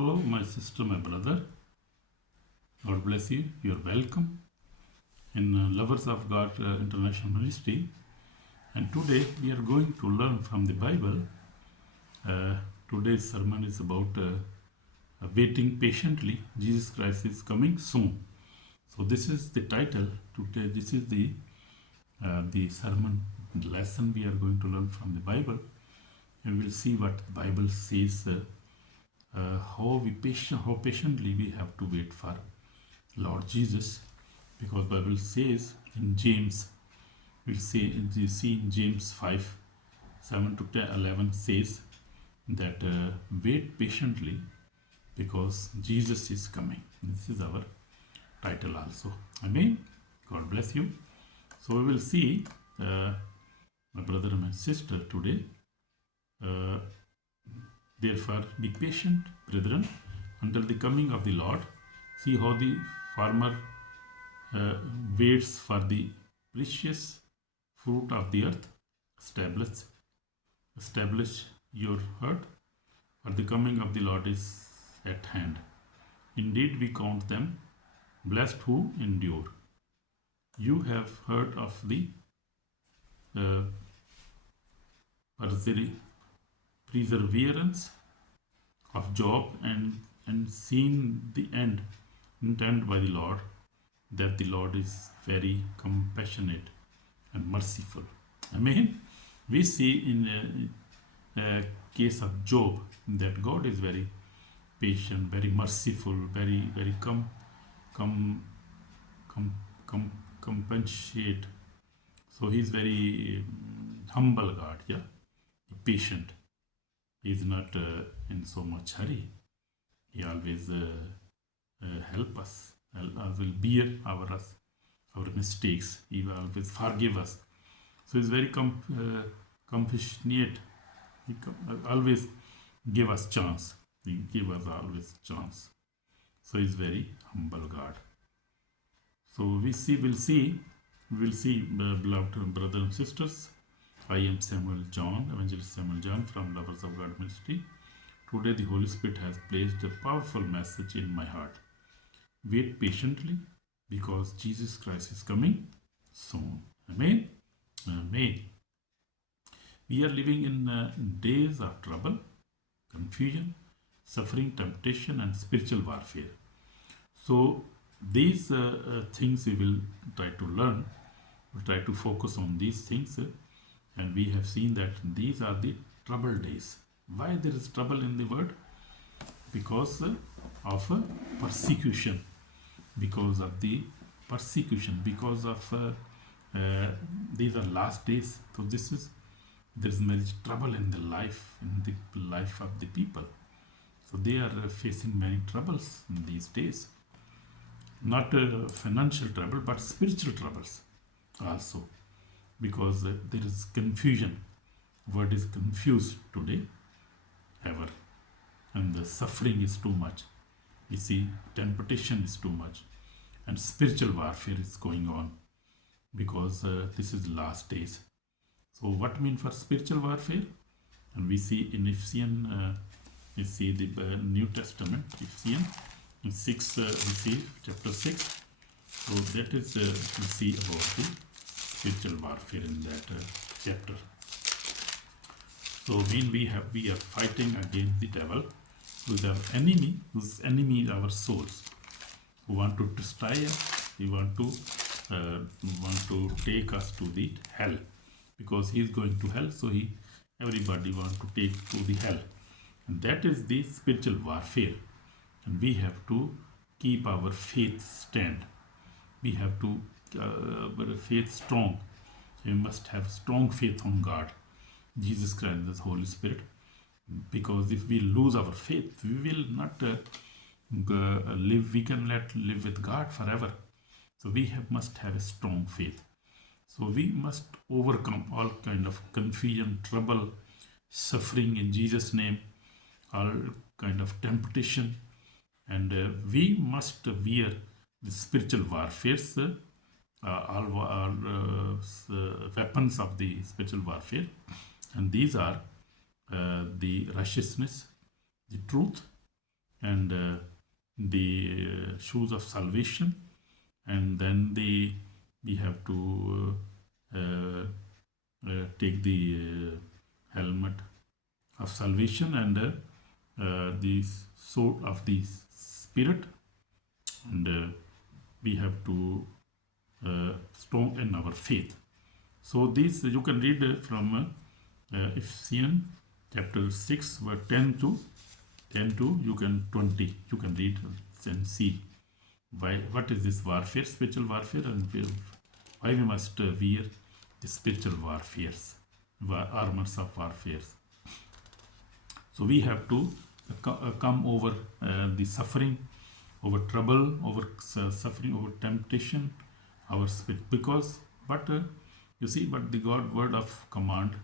Hello, my sister, my brother. God bless you. You're welcome in Lovers of God International Ministry. And today we are going to learn from the Bible. Uh, Today's sermon is about waiting patiently. Jesus Christ is coming soon. So this is the title today. This is the sermon lesson we are going to learn from the Bible, and we'll see what the Bible says. How patiently we have to wait for Lord Jesus, because Bible says in James, you see in James 5:7-11 says that wait patiently because Jesus is coming. This is our title also. Amen. God bless you. So we will see, my brother and my sister, today. Therefore, be patient, brethren, until the coming of the Lord. See how the farmer waits for the precious fruit of the earth. Establish your heart, for the coming of the Lord is at hand. Indeed, we count them blessed who endure. You have heard of the perseverance of Job and seen the end intended by the Lord, that the Lord is very compassionate and merciful. Amen. We see in a case of Job that God is very patient, very merciful, very compassionate. So he is very humble God, yeah, patient. He is not in so much hurry. He always help us. Will bear our mistakes. He will always forgive us. So he is very compassionate. He always give us chance. He give us always chance. So he is very humble God. So we'll see, beloved brothers and sisters. I am Samuel John, Evangelist Samuel John from Lovers of God Ministry. Today the Holy Spirit has placed a powerful message in my heart. Wait patiently because Jesus Christ is coming soon. Amen. Amen. We are living in days of trouble, confusion, suffering, temptation, and spiritual warfare. So these things we will try to learn. We'll try to focus on these things. And we have seen that these are the trouble days. Why there is trouble in the word? Because of persecution. Because of the persecution. Because of these are last days. So there is much trouble in the life of the people. So they are facing many troubles in these days. Not financial trouble, but spiritual troubles also. Because there is confusion. Word is confused today, ever. And the suffering is too much. You see, temptation is too much. And spiritual warfare is going on. Because this is last days. So what mean for spiritual warfare? And we see in Ephesians, we see the New Testament, Ephesians 6, we see chapter 6. So that is, we see about the spiritual warfare in that chapter. So when we are fighting against the devil, who's our enemy, whose enemy is our souls, who want to destroy us, he want to take us to the hell, because he is going to hell. So everybody want to take to the hell, and that is the spiritual warfare. And we have to keep our faith stand. We have to faith strong. We must have strong faith on God, Jesus Christ, the Holy Spirit. Because if we lose our faith, we will not live. We can live with God forever. So we must have a strong faith. So we must overcome all kind of confusion, trouble, suffering in Jesus' name, all kind of temptation, and we must wear the spiritual warfares. All weapons of the spiritual warfare, and these are the righteousness, the truth, and the shoes of salvation, and then we have to take the helmet of salvation, and the sword of the spirit, and we have to strong in our faith. So this you can read from Ephesians chapter 6 verse 10 to you can 20. You can read and see what is this warfare, spiritual warfare, and why we must wear the spiritual warfares, armors of warfare. So we have to come over the suffering, over trouble, over suffering, over temptation, our spirit. Because, but you see, but the God word of command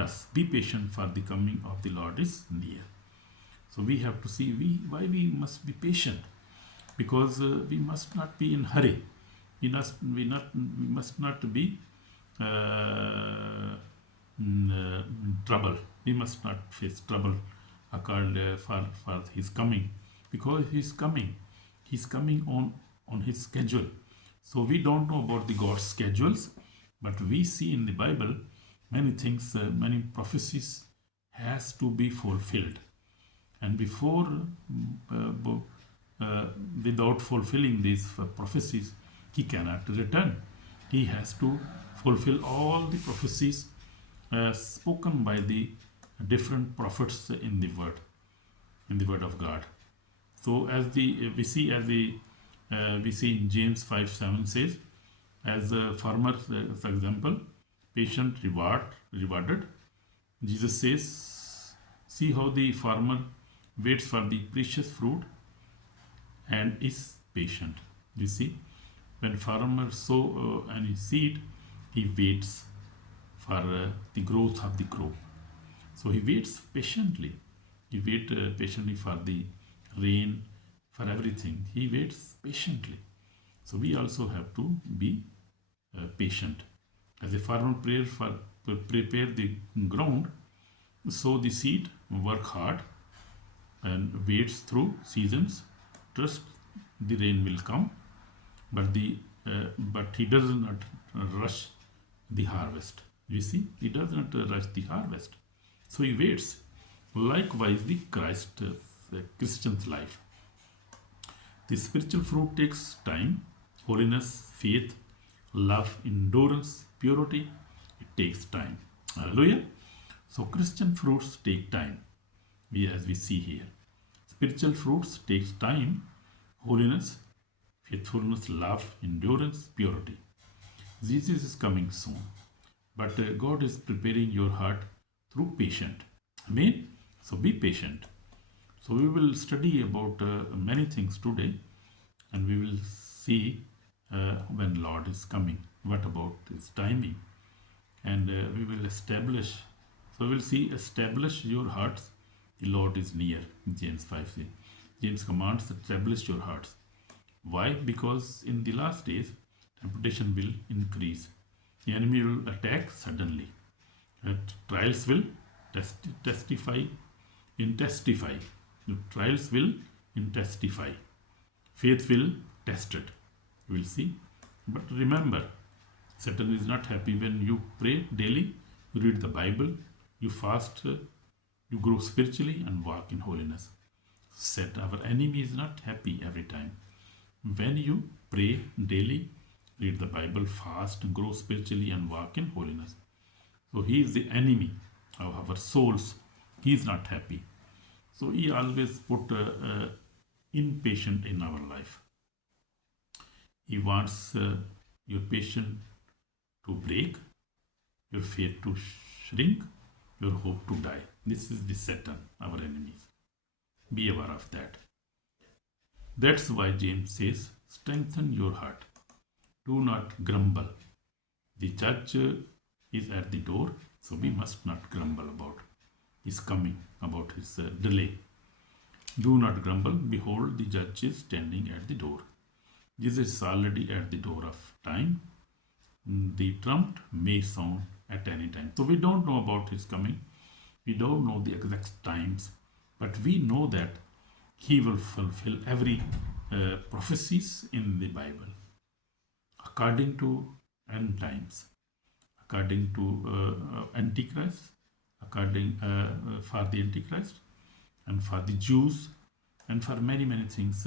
us, be patient, for the coming of the Lord is near. So we have to see why we must be patient, because we must not be in hurry. We must not be trouble. We must not face trouble occurred for his coming, because he's coming on his schedule. So we don't know about the God's schedules, but we see in the Bible many things, many prophecies has to be fulfilled, and before without fulfilling these prophecies, he cannot return. He has to fulfill all the prophecies spoken by the different prophets in the word of God. So as we see in James 5:7 says, as a farmer, for example, patient rewarded. Jesus says, see how the farmer waits for the precious fruit and is patient. You see, when farmer sow any seed, he waits for the growth of the crop. So he waits patiently. He waits patiently for the rain, for everything. He waits patiently. So we also have to be patient. As a farmer prepare the ground, sow the seed, work hard, and waits through seasons. Trust the rain will come, but he does not rush the harvest. You see, he does not rush the harvest. So he waits. Likewise, the Christian's life. The spiritual fruit takes time. Holiness, faith, love, endurance, purity. It takes time. Hallelujah. So Christian fruits take time. As we see here. Spiritual fruits takes time. Holiness, faithfulness, love, endurance, purity. Jesus is coming soon. But God is preparing your heart through patience. Amen. So be patient. So we will study about many things today, and we will see when Lord is coming. What about his timing? And we will establish. So we will see, establish your hearts. The Lord is near. James 5 says. James commands, establish your hearts. Why? Because in the last days, temptation will increase. The enemy will attack suddenly. Trials will testify. The trials will intensify. Faith will test it. We will see. But remember, Satan is not happy when you pray daily, you read the Bible, you fast, you grow spiritually and walk in holiness. Our enemy is not happy every time. When you pray daily, read the Bible, fast, grow spiritually and walk in holiness. So he is the enemy of our souls. He is not happy. So he always put impatient in our life. He wants your patience to break, your faith to shrink, your hope to die. This is the Satan, our enemies. Be aware of that. That's why James says, strengthen your heart. Do not grumble. The judge is at the door, so we must not grumble about his coming, about his delay. Do not grumble. Behold, the judge is standing at the door. Jesus is already at the door of time. The trump may sound at any time. So we don't know about his coming. We don't know the exact times, but we know that He will fulfill every prophecies in the Bible according to end times, according to Antichrist, according for the Antichrist, and for the Jews, and for many things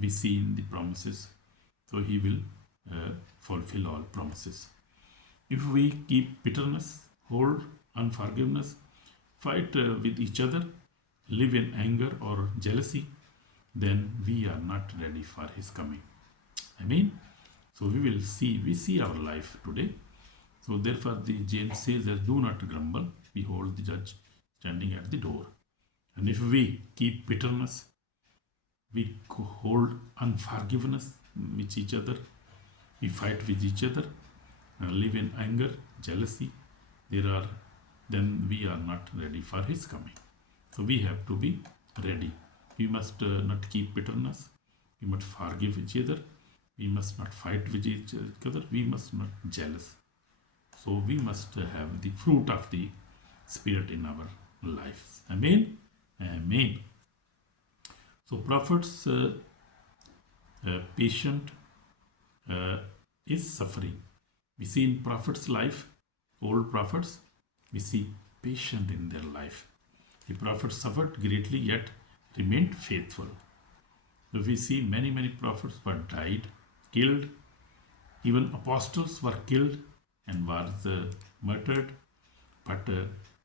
we see in the promises. So he will fulfill all promises. If we keep bitterness, hold unforgiveness, fight with each other, live in anger or jealousy, then we are not ready for his coming. Amen. So we see our life today. So therefore the James says that do not grumble, behold the judge standing at the door. And if we keep bitterness, we hold unforgiveness with each other, we fight with each other, live in anger, jealousy, then we are not ready for his coming. So we have to be ready. We must not keep bitterness. We must forgive each other. We must not fight with each other. We must not jealous. So we must have the fruit of the Spirit in our lives. Amen. Amen. So prophets patient is suffering. We see in prophets' life, old prophets, we see patient in their life. The prophets suffered greatly yet remained faithful. So we see many prophets were died, killed. Even apostles were killed and was murdered, but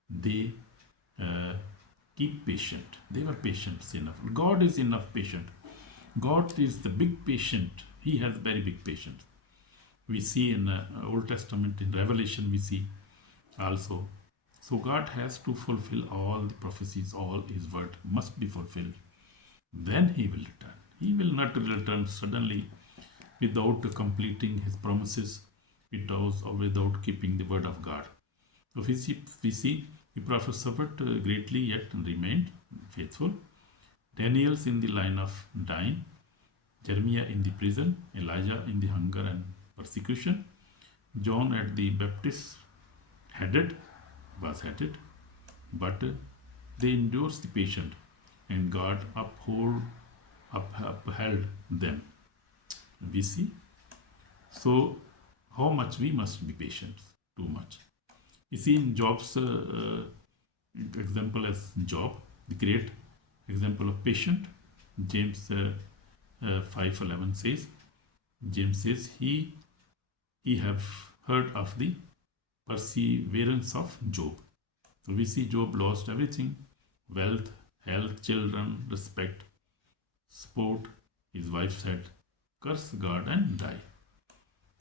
they keep patient. They were patient enough. God is enough patient. God is the big patient. He has very big patience. We see in Old Testament, in Revelation, we see also. So God has to fulfill all the prophecies, all his word must be fulfilled. Then he will return. He will not return suddenly without completing his promises, without keeping the word of God. So we see the prophet suffered greatly yet remained faithful. Daniel's in the line of dying, Jeremiah in the prison, Elijah in the hunger and persecution, John at the Baptist was headed, but they endured the patient, and God upheld them. We see. So how much we must be patient? Too much. You see in Job's example as Job, the great example of patient. James 5:11 says, James says he have heard of the perseverance of Job. So we see Job lost everything: wealth, health, children, respect, support. His wife said, curse God and die.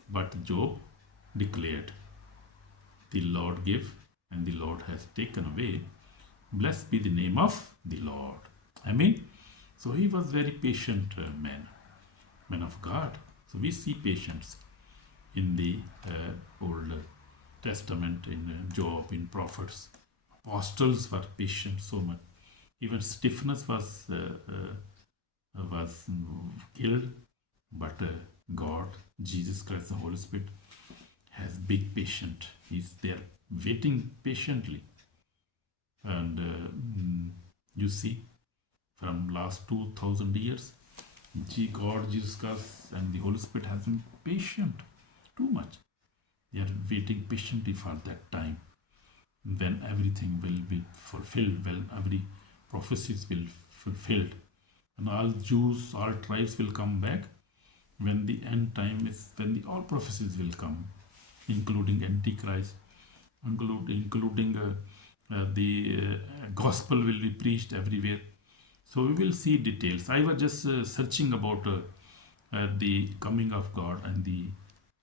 But Job declared, the Lord gave and the Lord has taken away. Blessed be the name of the Lord. Amen. So he was very patient man of God. So we see patience in the Old Testament, in Job, in prophets. Apostles were patient so much. Even Stephanus was killed, but God, Jesus Christ, the Holy Spirit, has big patience. He's there waiting patiently. And you see, from last 2000 years, God, Jesus Christ, and the Holy Spirit has been patient too much. They are waiting patiently for that time when everything will be fulfilled, when every prophecies will be fulfilled, and all Jews, all tribes will come back. When the end time is, when all prophecies will come, including Antichrist, including the gospel will be preached everywhere. So we will see details. I was just searching about the coming of God and the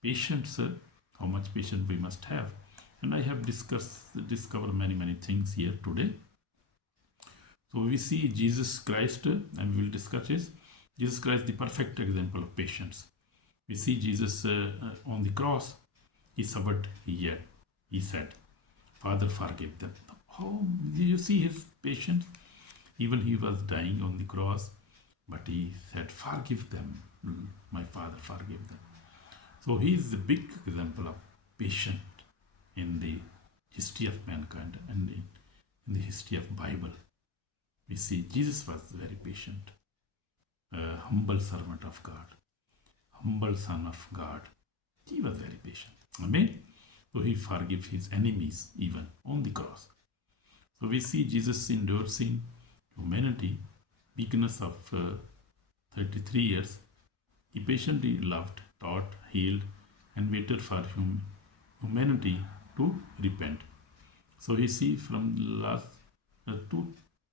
patience, how much patience we must have. And I have discovered many things here today. So we see Jesus Christ, and we will discuss this. Jesus Christ, the perfect example of patience. We see Jesus on the cross. He suffered yet. He said, Father, forgive them. How do you see his patience? Even he was dying on the cross, but he said, forgive them. My Father, forgive them. So he is a big example of patience in the history of mankind and in the history of Bible. We see Jesus was very patient, a humble servant of God, humble son of God. He was very patient. Amen. So he forgave his enemies even on the cross. So we see Jesus endorsing humanity, weakness of 33 years. He patiently loved, taught, healed, and waited for humanity to repent. So he see from the last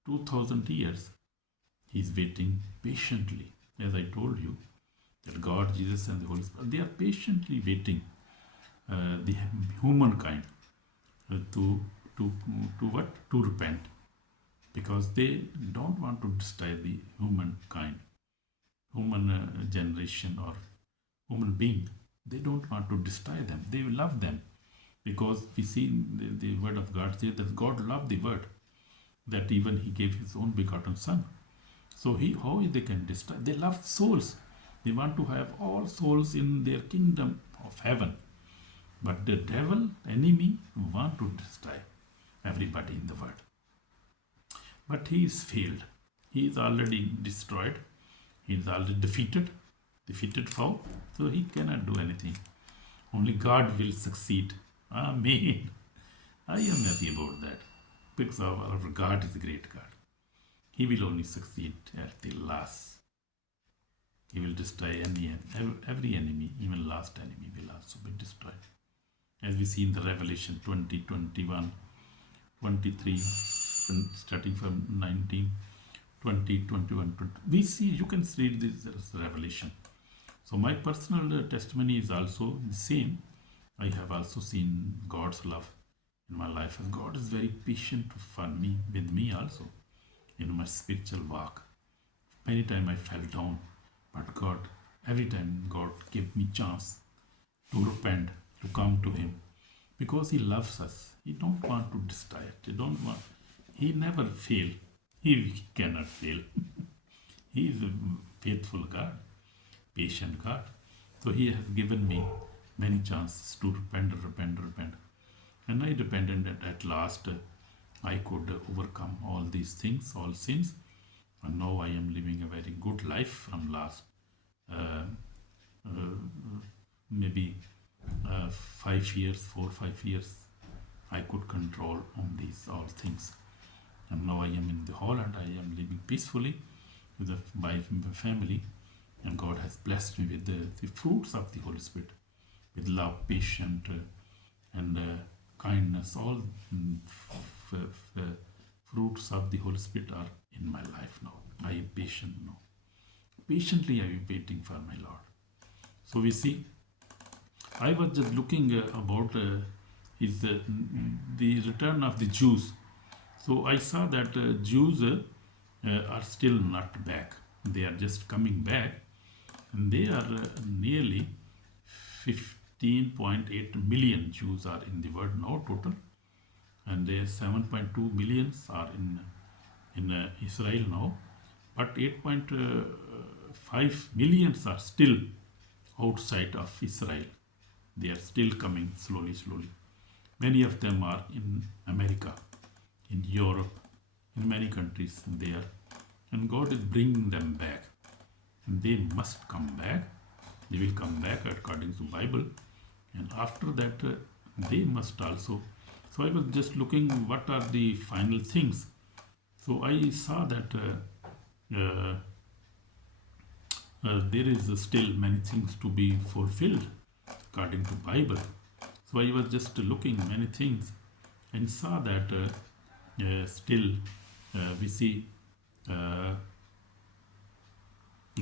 2000 years, he is waiting patiently. As I told you, that God, Jesus, and the Holy Spirit, they are patiently waiting the humankind to what? To repent, because they don't want to destroy the human generation or human being. They don't want to destroy them. They love them, because we see in the word of God says that God loved the word, that even he gave his own begotten son. So how they can destroy? They love souls. They want to have all souls in their kingdom of heaven. But the devil, enemy, want to destroy everybody in the world. But he is failed. He is already destroyed. He is already defeated foe. So he cannot do anything. Only God will succeed. Amen. I am happy about that, because our God is a great God. He will only succeed at the last. He will destroy every enemy, even last enemy will also be destroyed. As we see in the Revelation 20, 21, 23, starting from 19, 20, 21, 20. We see, you can read this as Revelation. So my personal testimony is also the same. I have also seen God's love in my life, and God is very patient for me, with me also, in my spiritual walk. Many times I fell down, but God, every time God gave me chance to repent, to come to Him, because He loves us. He don't want to destroy it. He never fail. He cannot fail. He is a faithful God, patient God. So He has given me many chances to repent. And I repented, and at last I could overcome all these things, all sins. And now I am living a very good life from last maybe 5 years, 4 or 5 years. I could control on these all things. And now I am in the Holland. I am living peacefully with my family. And God has blessed me with the fruits of the Holy Spirit, with love, patience, and kindness. All fruits of the Holy Spirit are in my life now. I am patient now. Patiently I am waiting for my Lord. So we see, I was just looking about is the return of the Jews. So I saw that Jews are still not back. They are just coming back, and they are nearly 15.8 million Jews are in the world now total, and there 7.2 millions are in Israel now, but 8.5 millions are still outside of Israel. They are still coming slowly. Many of them are in America, in Europe, in many countries there, and God is bringing them back, and they must come back. They will come back according to Bible, and after that they must also. So I was just looking what are the final things. So I saw that there is still many things to be fulfilled according to Bible. So I was just looking many things and saw that still we see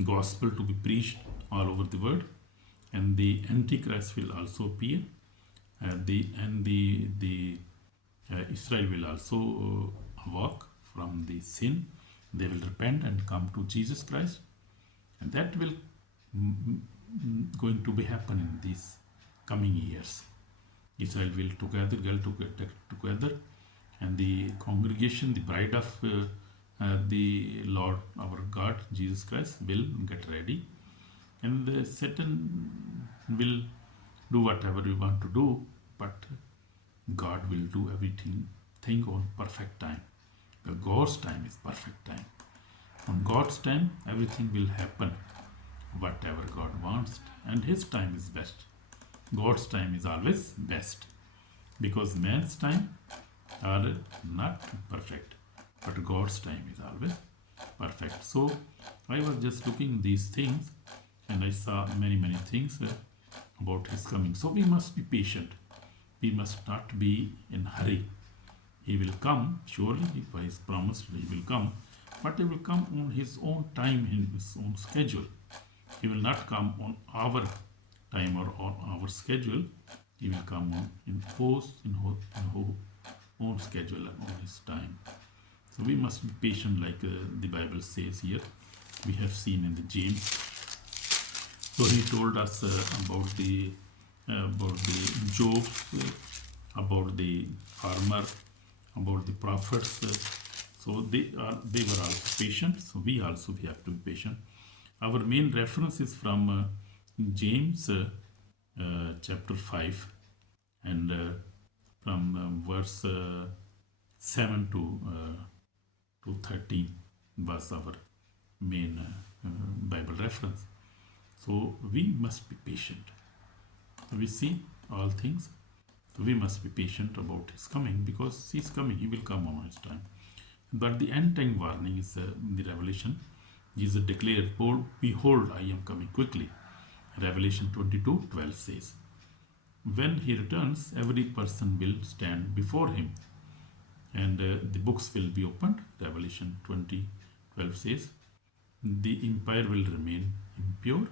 gospel to be preached all over the world, and the Antichrist will also appear. Israel will also walk from the sin. They will repent and come to Jesus Christ, and that will going to be happen in these coming years. Israel will together, and the congregation, the bride of the Lord our God Jesus Christ, will get ready, and Satan will do whatever we want to do, but God will do everything on perfect time. God's time is perfect time. On God's time, everything will happen, whatever God wants, and His time is best. God's time is always best because man's time are not perfect, but God's time is always perfect. So I was just looking these things and I saw many things about His coming. So we must be patient. We must not be in hurry. He will come, surely, by His promise He will come, but He will come on His own time, in His own schedule. He will not come on our time or on our schedule. He will come on in His own schedule and on His time. So we must be patient, like the Bible says here. We have seen in the James. So he told us about the Job, about the farmer, about the prophets. So they were also patient. So we also have to be patient. Our main reference is from James chapter 5 and from verse 7 to 13 was our main Bible reference. So we must be patient. We see all things. So we must be patient about His coming because He's coming. He will come on His time. But the end time warning is the Revelation. Jesus declared, "Behold, I am coming quickly." Revelation 22:12 says, when He returns, every person will stand before Him and the books will be opened. Revelation 20:12 says, the empire will remain impure.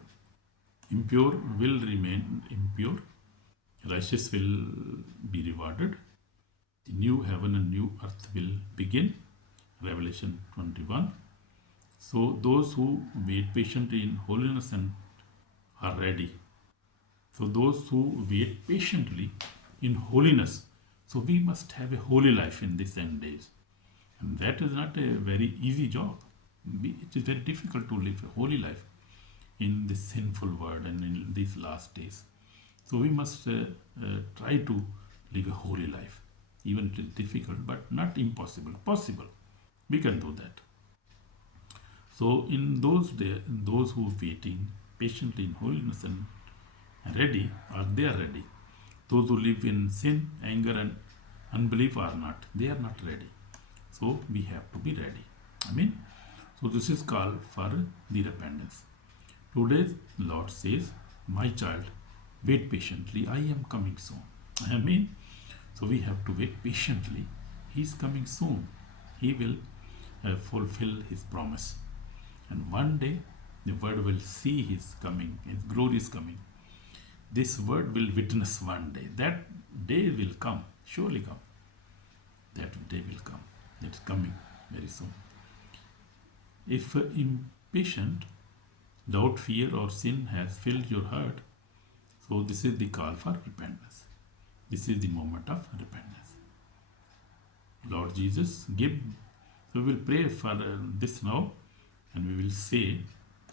Impure will remain impure. Righteous will be rewarded. The new heaven and new earth will begin. Revelation 21. So those who wait patiently in holiness and are ready. So those who wait patiently in holiness. So we must have a holy life in these end days. And that is not a very easy job. It is very difficult to live a holy life in this sinful world and in these last days. So we must try to live a holy life. Even it is difficult, but not impossible. Possible. We can do that. So in those days, those who are waiting patiently in holiness and ready, they are ready. Those who live in sin, anger and unbelief are not. They are not ready. So we have to be ready. Amen. So this is called for the repentance. Today, Lord says, my child, wait patiently. I am coming soon. Amen. So we have to wait patiently. He is coming soon. He will fulfill His promise. And one day, the world will see His coming, His glory is coming. This word will witness one day. That day will come, surely come. That day will come. It's coming very soon. If impatient, doubt, fear, or sin has filled your heart, so this is the call for repentance. This is the moment of repentance. Lord Jesus, give. So we will pray for this now, and we will say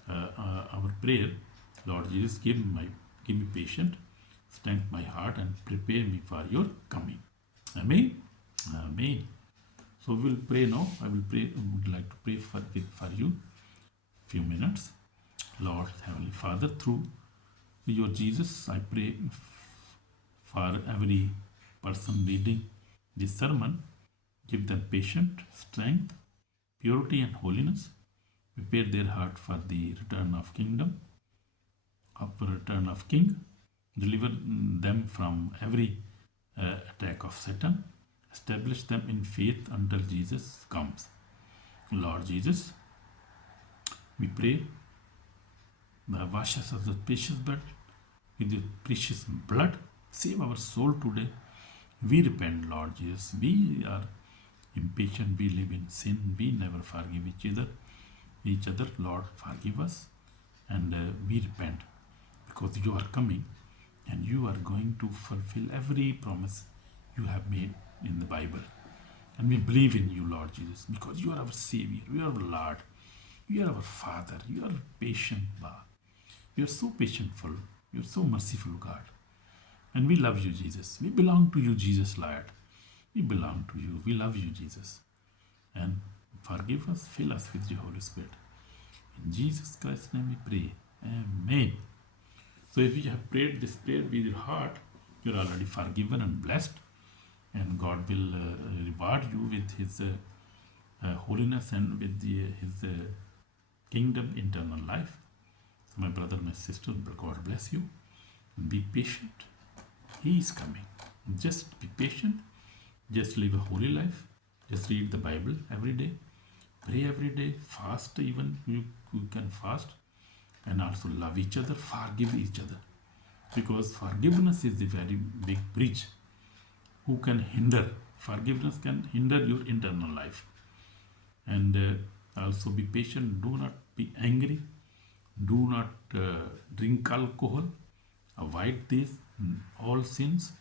our prayer. Lord Jesus, give me patience, strengthen my heart, and prepare me for your coming. Amen. Amen. So we will pray now. I will pray. I would like to pray for you. Few minutes. Lord Heavenly Father, through your Jesus, I pray for every person reading this sermon. Give them patience, strength, purity, and holiness. Prepare their heart for the return of kingdom, return of King. Deliver them from every attack of Satan. Establish them in faith until Jesus comes. Lord Jesus, we pray, wash us of the precious blood with your precious blood. Save our soul today. We repent, Lord Jesus. We are impatient. We live in sin. We never forgive each other. Lord, forgive us. And we repent because you are coming and you are going to fulfill every promise you have made in the Bible. And we believe in you, Lord Jesus, because you are our Savior. You are our Lord. You are our Father. You are patient, God. You are so patientful. You are so merciful, God. And we love you, Jesus. We belong to you, Jesus, Lord. We belong to you. We love you, Jesus. and forgive us, fill us with your Holy Spirit. In Jesus Christ's name we pray. Amen. So if you have prayed this prayer with your heart, you're already forgiven and blessed, and God will reward you with His holiness and with His kingdom, eternal life. So my brother, my sister, God bless you. Be patient. He is coming. Just be patient. Just live a holy life. Just read the Bible every day. Pray every day. Fast, even you can fast. And also love each other. Forgive each other. Because forgiveness is the very big bridge. Who can hinder? Forgiveness can hinder your internal life. And also be patient. Do not be angry. Do not drink alcohol. Avoid these all sins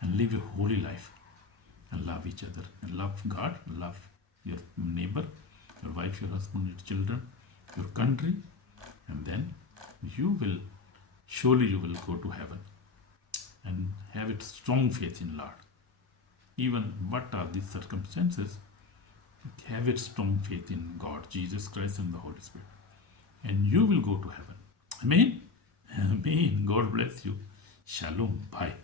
and live a holy life. And love each other. And love God. Love your neighbor, your wife, your husband, your children, your country. And then surely you will go to heaven. And have a strong faith in Lord. Even what are these circumstances, have a strong faith in God, Jesus Christ and the Holy Spirit. And you will go to heaven. Amen? Amen. God bless you. Shalom. Bye.